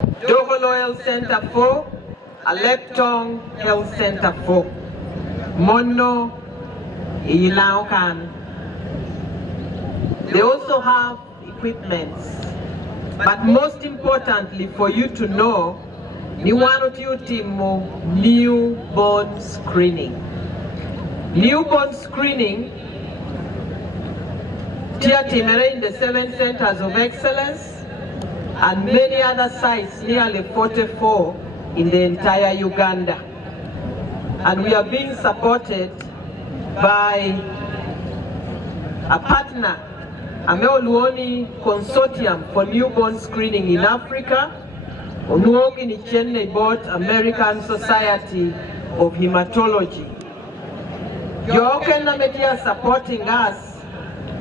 Dogolo Health Center 4, Aleptong Health Center 4, Mono, Ilaukan. They also have equipment, but most importantly for you to know, ni wanu tiutimo newborn screening. Newborn screening, tiatimere in the 7 centers of excellence and many other sites, nearly 44 in the entire Uganda. And we are being supported by a partner, Ameoluoni Consortium for Newborn Screening in Africa, Onuogi ni Chennai Board, American Society of Hematology. Yoken Nametia supporting us,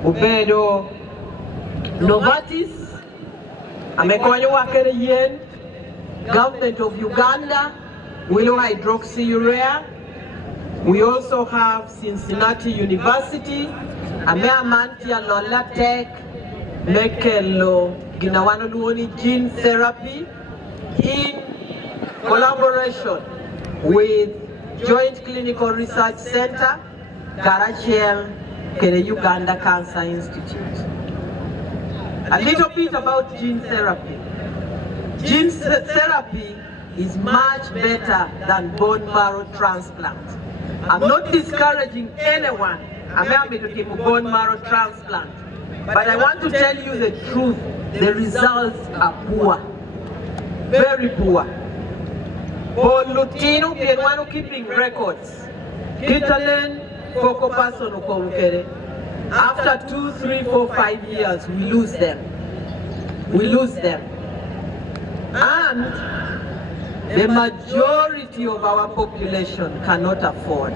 Ubedo Novartis, Amekonyo Wakere Yen, Government of Uganda, Willow Hydroxyurea. We also have Cincinnati University, Amea Mantia Lola Tech, Mekelo Ginawano Luoni Gene Therapy, in collaboration with Joint Clinical Research Center, Garachel, Kere Uganda Cancer Institute. A little bit about gene therapy. Gene therapy is much better than bone marrow transplant. I'm not discouraging anyone. I'm happy to keep a bone marrow transplant. But I want to tell you the truth. The results are poor. Very poor. Paul Lutino, Piedwano keeping records. Kitalen, Coco Person, after 2, 3, 4, 5 years, we lose them. We lose them. And the majority of our population cannot afford.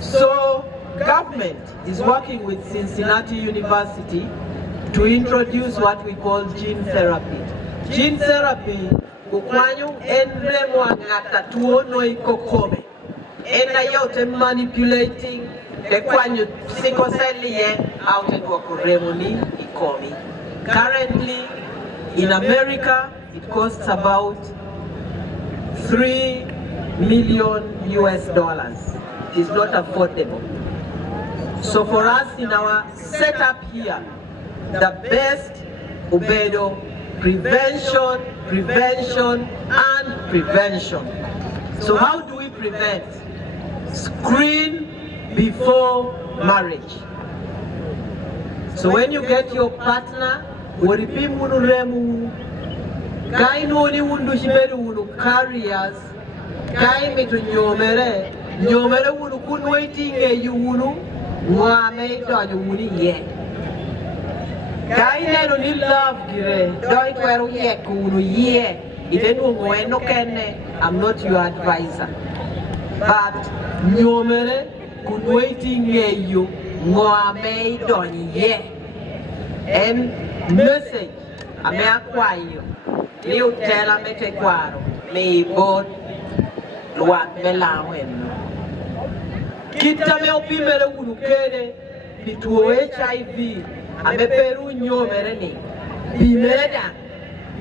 So, government is working with Cincinnati University to introduce what we call gene therapy. Gene therapy, kukwanyo enremo angata tuono ikokome. Ena yote manipulating, kekwanyo sickle cell ye, out and wakuremoni ikomi. Currently, in America, it costs about $3 million US. It is not affordable. So for us in our setup here, the best Ubedo, prevention, prevention, and prevention. So how do we prevent? Screen before marriage. So when you get your partner, carriers, nyomere wunu kunwaiting yunu mwame donyo wuni ye. Kaineno ni love gire, doi kwero ye kunu ye. Itenu mweno kene, I'm not your advisor. But nyomere kunwaiting yu mwame donyo ye. And message, ame akwayo, ni utela mete kwaro, me ibot, luat me lawen. Kita me opimere unukene, bituo HIV, ame peru nyomere ni. Bimeda,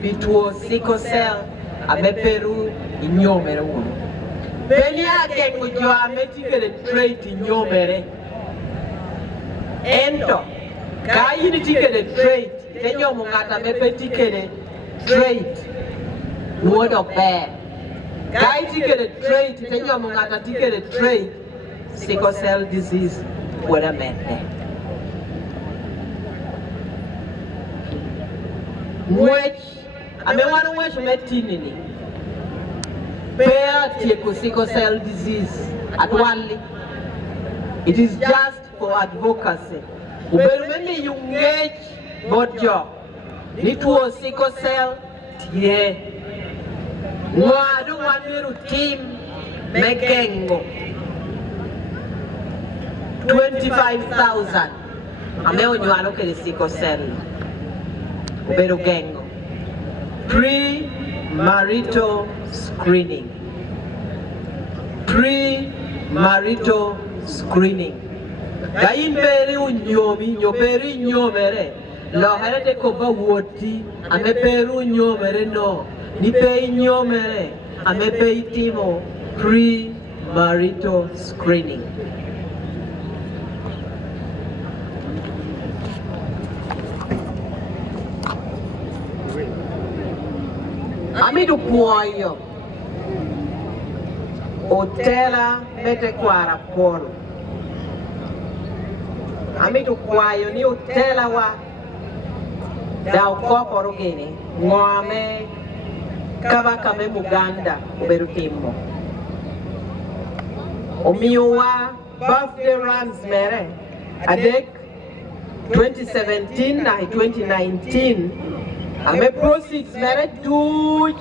bituo sickle cell, ame peru nyomere unu. Beni Aceng ujo ame tikere trait nyomere. Ento, kai ni tikere trait, tenyo mungata mepe tikere trait, nuodo bear. Kai tikere trait, tenyo mungata tikere trait, sickle cell disease, wada mende. Which, ame wana which metinini. Pair tieko sickle cell disease, atwali. It is just for advocacy. Uberumeme yungej bodjo. Nituo sickle cell, tie. Mwadu waniru team, megengo. 25,000. Ameo nyuano ke sickle cell. Uberu gengo. Pre-marital screening. Pre-marital screening. Kain peri unyomi, nyoperi nyomere. lo herete ko ba woti ame peru nyomere no ni pe nyomere ame pe timo pre-marital screening. Amidu puoyo otela mete kwara polo. Amidu kwayo ni otela wa da ukoporo gini ngome kaba kame Muganda uberu himo. Omiwa birthday runs mere adek 2017 na 2019 ame proceeds mere duj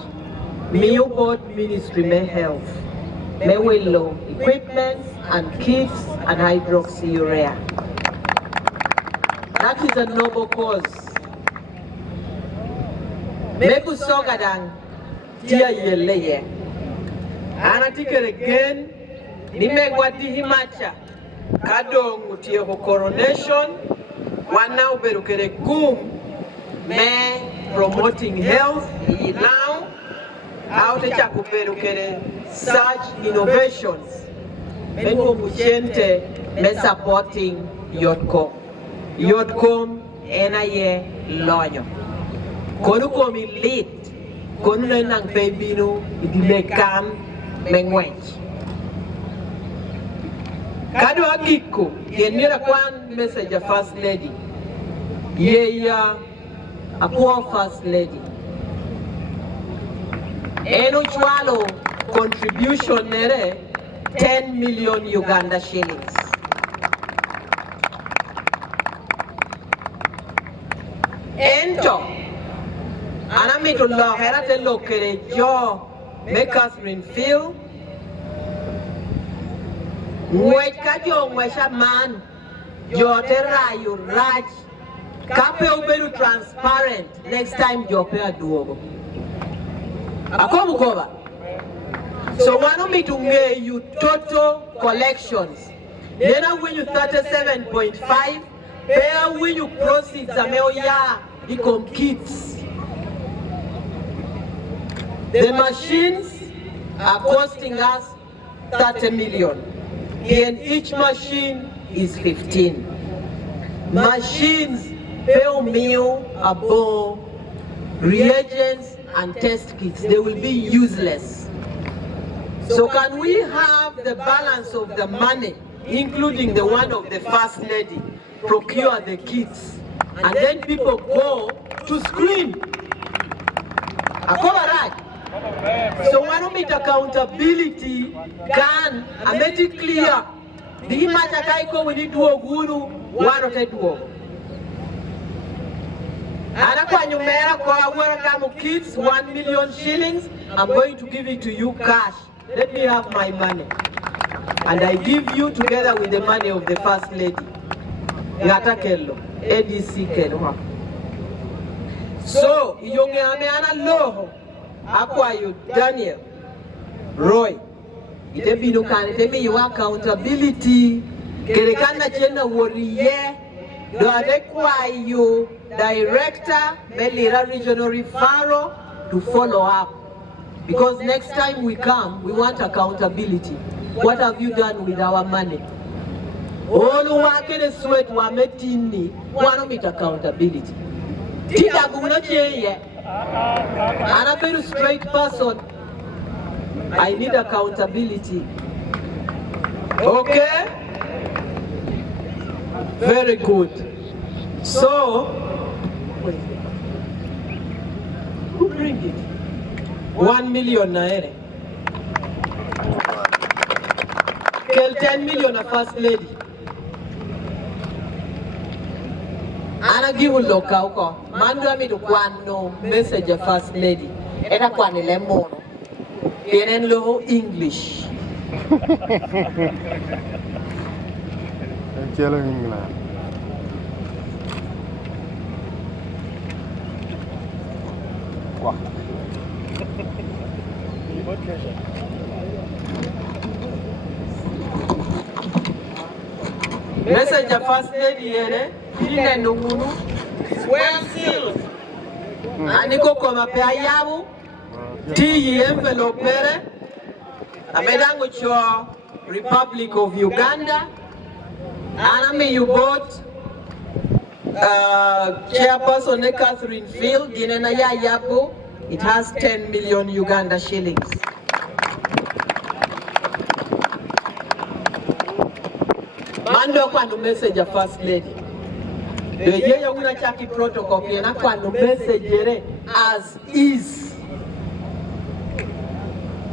miyo God ministry me health me willow equipment and kits and hydroxyurea. That is a noble cause. Meku sogadang tia yeleye. Anatikere again ni megwa dihimacha kadong utie ko coronation wana uberukere kum me promoting health now out cha kuberukere such innovations mengo muchente me supporting yotcom enaye lonyo konu komi lit konu nang pebinu idile kam mengwech kado agiko yenira kwan message of first lady yeya a poor first lady eno chwalo contribution nere 10 million Uganda shillings. Ento anamito lo herate lo kere jo make us feel Wait kajo mwesha man jote rayu raj kape uberu transparent next time jope aduogo akomu koba. So wano mitunge you total collections nena winyu 37.5 pea winyu proceeds ameo ya ikom kits. The machines are costing us 30 million. And each machine is 15. Machines, pale meal, abo, reagents and test kits, they will be useless. So can we have the balance of the money, including the one of the first lady, procure the kits, and then people go to screen? Akobaraj. So one of it accountability can make it clear. The matakaiko we need to Uhuru, one of it work. And when you welcome kids 1 million shillings, I'm going to give it to you cash. Let me have my money. And I give you together with the money of the first lady. Ngata kello, ADC kello. So, yonge ameana loho. Akwayo Daniel Roy itebino kan itemi you accountability kerekana chena woriye do adekwayo director Melira regional referral to follow up, because next time we come we want accountability. What have you done with our money? Olu wakene sweat wa metini wano mit accountability tita guna cheye. I'm a very straight person. I need accountability. Okay? Very good. So, wait. Who bring it? 1 million naira. Kill 10 million a first lady. Ana give loka uko mandwa mi kwano message of first lady era kwani lemono yenen lo English Chelo England Wow. Message of first lady yene ine nungunu well sealed. Aniko koma pe ayabu, ti envelope pere, amedango cho Republic of Uganda, anami you bought Chairperson Catherine Field, Ginena Yayabu, it has 10 million Uganda shillings. Mando kwanu message ya First Lady. The year una chaki protocol yana kwanu message as is.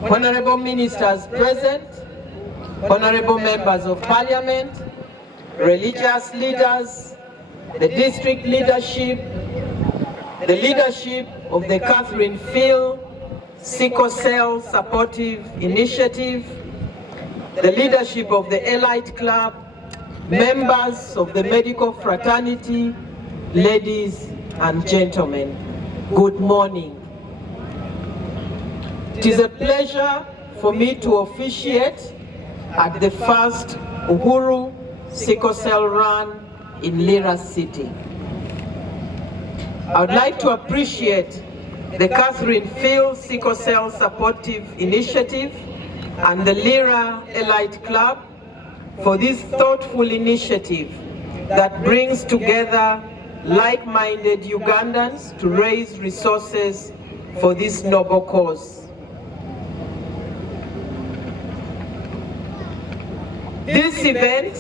Honorable ministers present, honorable members of parliament, religious leaders, the district leadership, the leadership of the Catherine Field Sickle Cell Supportive Initiative, the leadership of the Elite Club, members of the medical fraternity, ladies and gentlemen, good morning. It is a pleasure for me to officiate at the first Uhuru Sickle Cell Run in Lira City. I would like to appreciate the Catherine Field Sickle Cell Supportive Initiative and the Lira Elite Club for this thoughtful initiative that brings together like-minded Ugandans to raise resources for this noble cause. This event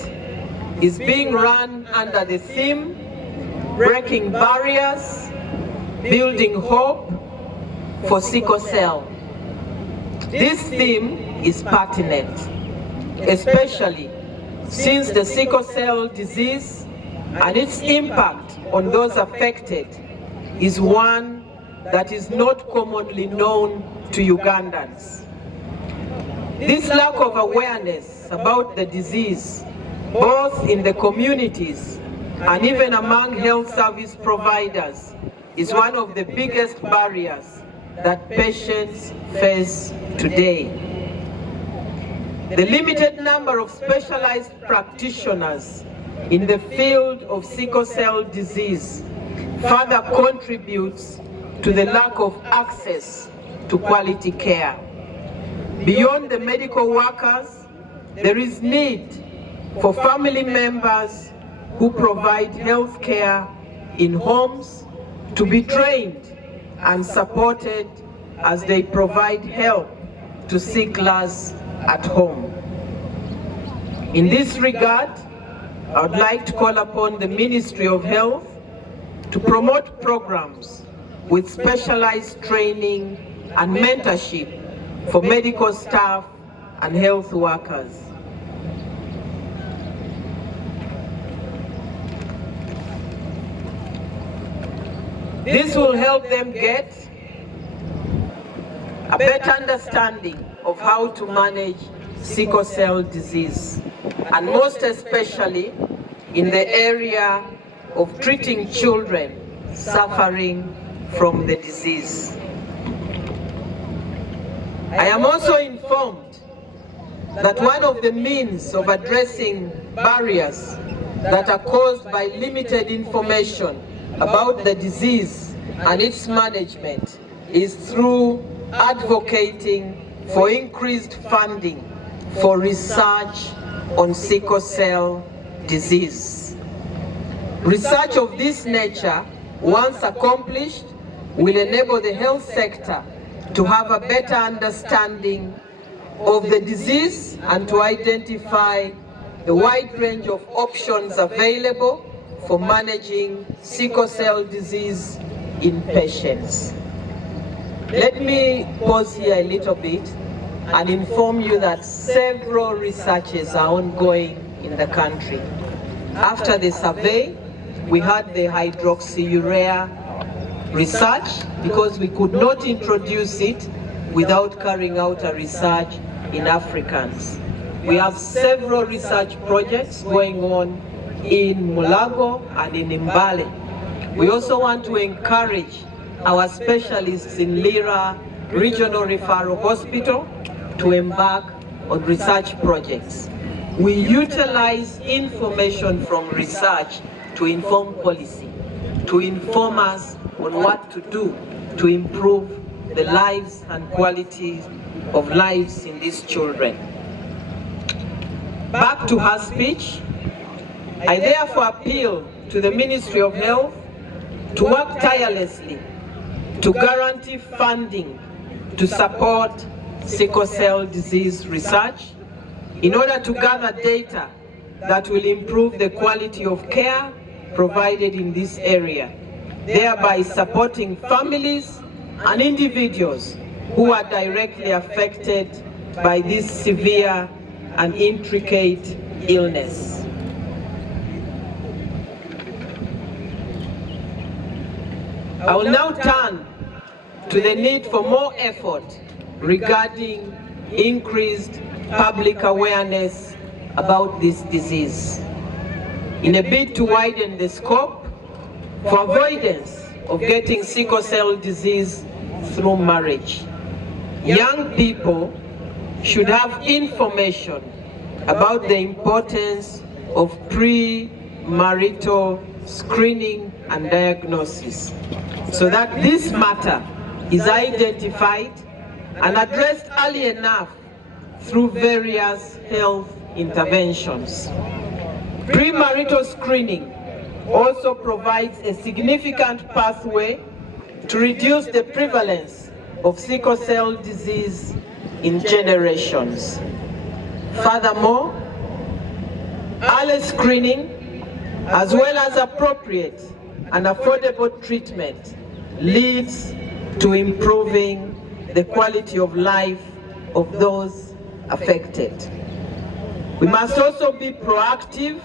is being run under the theme, Breaking Barriers, Building Hope for Sickle Cell. This theme is pertinent, especially since the sickle cell disease and its impact on those affected is one that is not commonly known to Ugandans. This lack of awareness about the disease, both in the communities and even among health service providers, is one of the biggest barriers that patients face today. The limited number of specialized practitioners in the field of sickle cell disease further contributes to the lack of access to quality care. Beyond the medical workers, there is need for family members who provide health care in homes to be trained and supported as they provide help to sicklers at home. In this regard, I would like to call upon the Ministry of Health to promote programs with specialized training and mentorship for medical staff and health workers. This will help them get a better understanding of how to manage sickle cell disease, and most especially in the area of treating children suffering from the disease. I am also informed that one of the means of addressing barriers that are caused by limited information about the disease and its management is through advocating for increased funding for research on sickle cell disease. Research of this nature, once accomplished, will enable the health sector to have a better understanding of the disease and to identify a wide range of options available for managing sickle cell disease in patients. Let me pause here a little bit and inform you that several researches are ongoing in the country. After the survey, we had the hydroxyurea research because we could not introduce it without carrying out a research in Africans. We have several research projects going on in Mulago and in Mbale. We also want to encourage our specialists in Lira Regional Referral Hospital to embark on research projects. We utilize information from research to inform policy, to inform us on what to do to improve the lives and quality of lives in these children. Back to her speech, I therefore appeal to the Ministry of Health to work tirelessly to guarantee funding to support sickle cell disease research in order to gather data that will improve the quality of care provided in this area, thereby supporting families and individuals who are directly affected by this severe and intricate illness. I will now turn to the need for more effort regarding increased public awareness about this disease, in a bid to widen the scope for avoidance of getting sickle cell disease through marriage. Young people should have information about the importance of pre-marital screening and diagnosis, so that this matter is identified and addressed early enough through various health interventions. Premarital screening also provides a significant pathway to reduce the prevalence of sickle cell disease in generations. Furthermore, early screening, as well as appropriate and affordable treatment, leads to improving the quality of life of those affected. We must also be proactive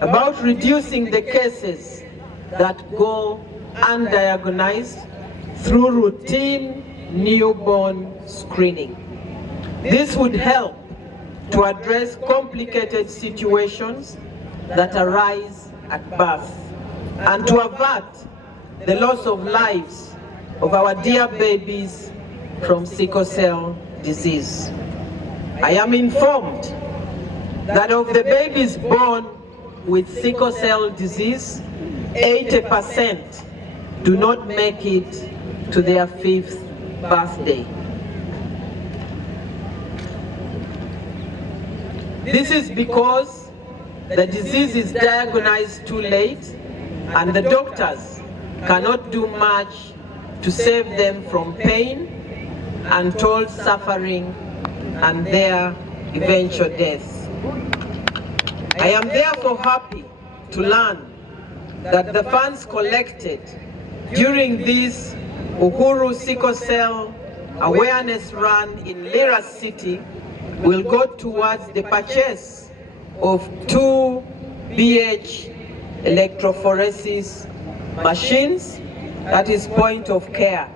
about reducing the cases that go undiagnosed through routine newborn screening. This would help to address complicated situations that arise at birth and to avert the loss of lives of our dear babies from sickle cell disease. I am informed that of the babies born with sickle cell disease, 80% do not make it to their 5th birthday. This is because the disease is diagnosed too late and the doctors cannot do much to save them from pain, untold suffering, and their eventual death. I am therefore happy to learn that the funds collected during this Uhuru Sickle Cell Awareness Run in Lira City will go towards the purchase of 2 BH electrophoresis machines, that is point of care,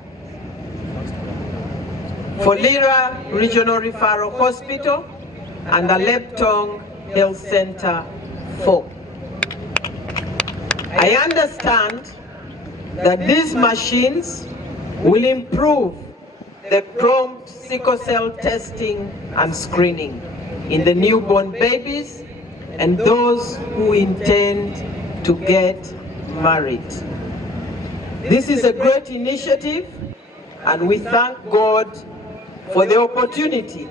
for Lira Regional Referral Hospital and the Leptong Health Center 4. I understand that these machines will improve the prompt sickle cell testing and screening in the newborn babies and those who intend to get married. This is a great initiative, and we thank God for the opportunity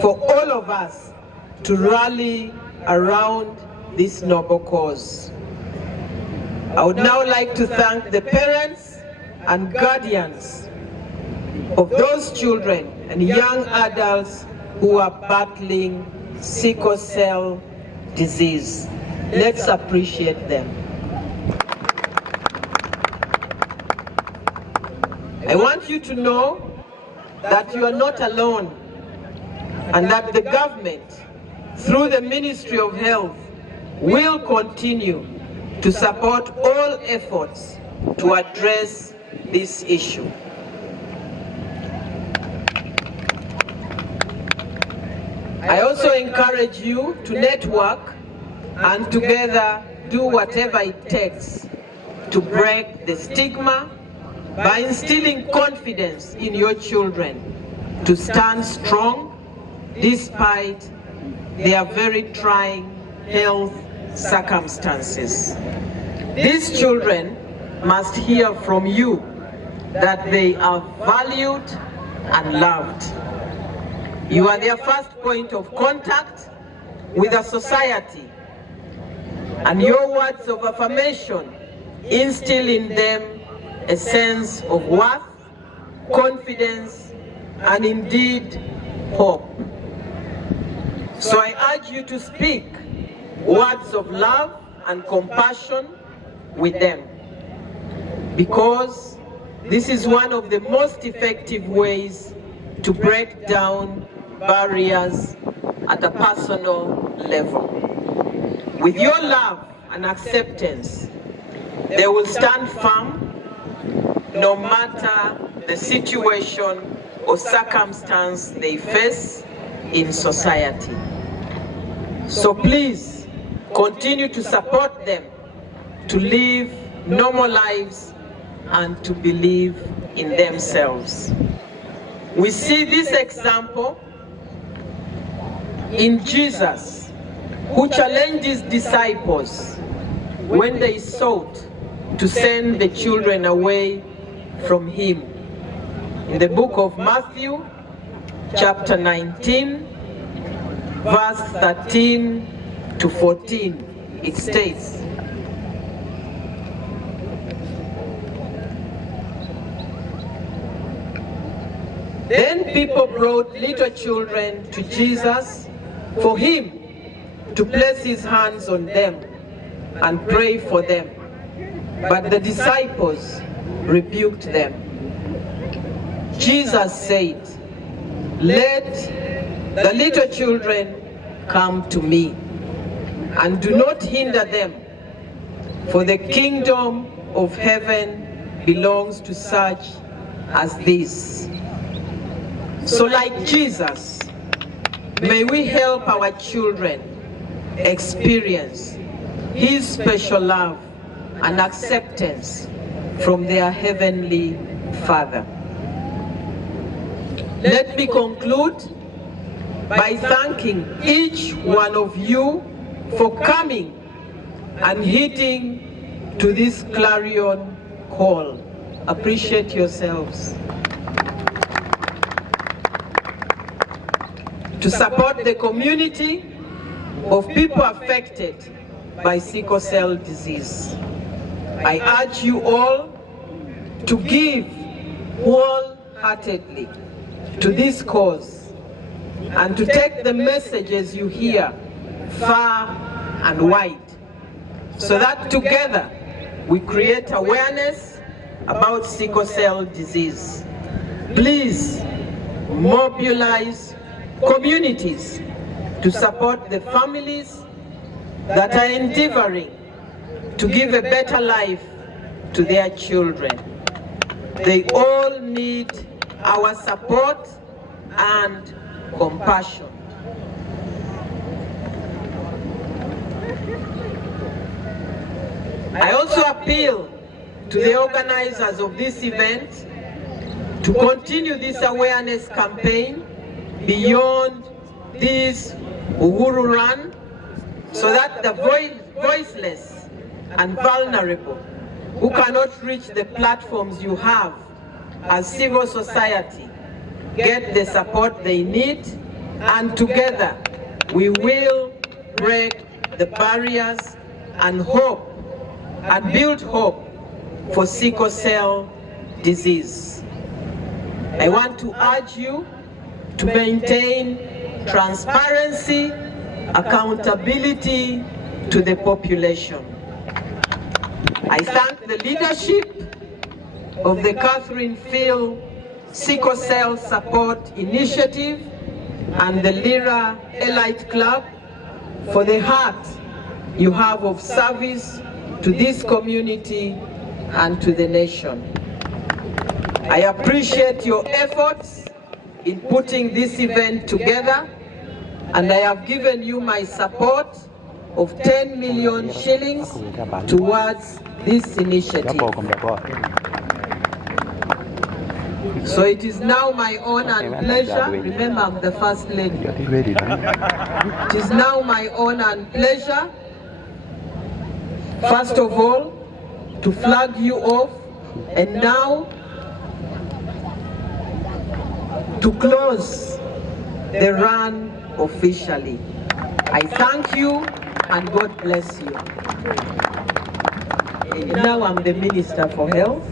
for all of us to rally around this noble cause. I would now like to thank the parents and guardians of those children and young adults who are battling sickle cell disease. Let's appreciate them. I want you to know that you are not alone and that the government, through the Ministry of Health, will continue to support all efforts to address this issue. I also encourage you to network and together do whatever it takes to break the stigma by instilling confidence in your children to stand strong despite their very trying health circumstances. These children must hear from you that they are valued and loved. You are their first point of contact with a society, and your words of affirmation instill in them a sense of worth, confidence, and indeed hope. So I urge you to speak words of love and compassion with them, because this is one of the most effective ways to break down barriers at a personal level. With your love and acceptance, they will stand firm no matter the situation or circumstance they face in society. So please continue to support them to live normal lives and to believe in themselves. We see this example in Jesus, who challenged his disciples when they sought to send the children away from him. In the book of Matthew, chapter 19, verse 13 to 14, it states, "Then people brought little children to Jesus for him to place his hands on them and pray for them. But the disciples rebuked them. Jesus said, 'Let the little children come to me, and do not hinder them, for the kingdom of heaven belongs to such as this.'" So like Jesus, may we help our children experience his special love and acceptance from their heavenly Father. Let me conclude by thanking each one of you for coming and heeding to this clarion call. Appreciate yourselves. To support the community of people affected by sickle cell disease, I urge you all to give wholeheartedly to this cause and to take the messages you hear far and wide, so that together we create awareness about sickle cell disease. Please mobilize communities to support the families that are endeavoring to give a better life to their children. They all need our support and compassion. I also appeal to the organizers of this event to continue this awareness campaign beyond this Uhuru Run, so that the voiceless and vulnerable who cannot reach the platforms you have as civil society get the support they need, and together we will break the barriers and hope and build hope for sickle cell disease. I want to urge you to maintain transparency, accountability to the population. I thank the leadership of the Catherine Field Sickle Cell Support Initiative and the Lira Elite Club for the heart you have of service to this community and to the nation. I appreciate your efforts in putting this event together, and I have given you my support of 10 million shillings towards this initiative. So it is now my honor and pleasure, remember I'm the First Lady, it is now my honor and pleasure, first of all, to flag you off, and now to close the run officially. I thank you and God bless you. Now I'm the Minister for Health.